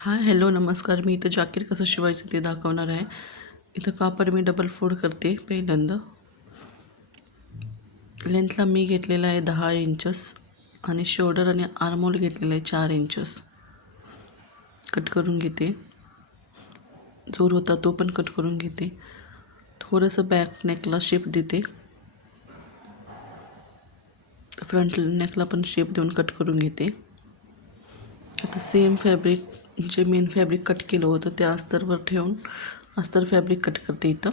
Hi hello नमस्कार. मी इथं jacket कसं शिवायचं ते दाखवणार आहे. इथं कापड मी डबल फोल्ड करते. पहिल्यांदा लेंथला मी घेतलेला आहे 10 इंचस आणि शोल्डर आणि आर्महोल घेतलेला आहे 4 इंचस. कट करून घेते. जोर होता तो पण कट करून घेते. थोडंसं बॅक नेकला शेप देते. फ्रंट नेकला पण शेप देऊन कट करून घेते. आता सेम फॅब्रिक जे मेन फॅब्रिक कट केलं होतं त्या अस्तरवर ठेवून अस्तर फॅब्रिक कट करते. इथं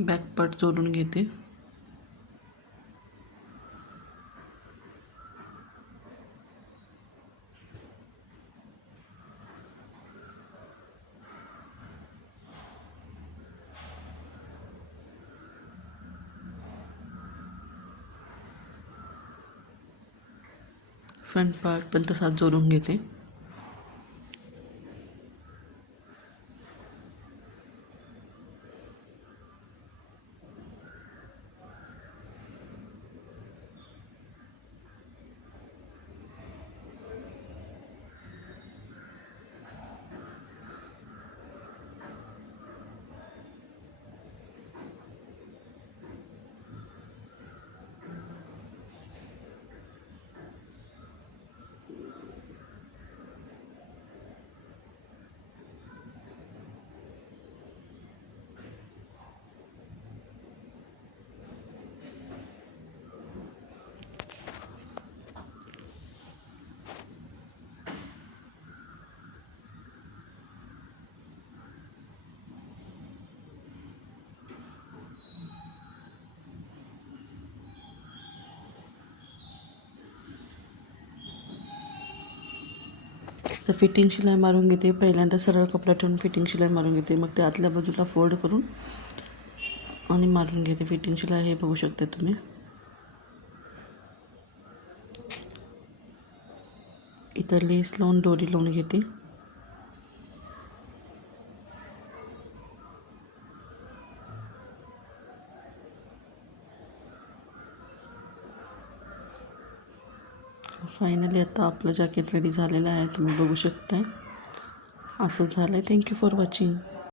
बॅक पार्ट जोडून घेते. फ्रंट पार्ट पण तसाच जोडून घेते. तर फिटिंग शिलाई मारून घेते. पहिल्यांदा सरळ कपडा ठेवून फिटिंग शिलाई मारून घेते. मग ते आतल्या बाजूला फोल्ड करून आणि मारून घेते. फिटिंग शिलाई हे बघू शकता तुम्ही. इथं लेस लावून दोरी लावून घेते. फायनली आता आपलं जॅकेट रेडी झालेलं आहे. तुम्ही बघू शकताय. असं झालं आहे. Thank you for watching.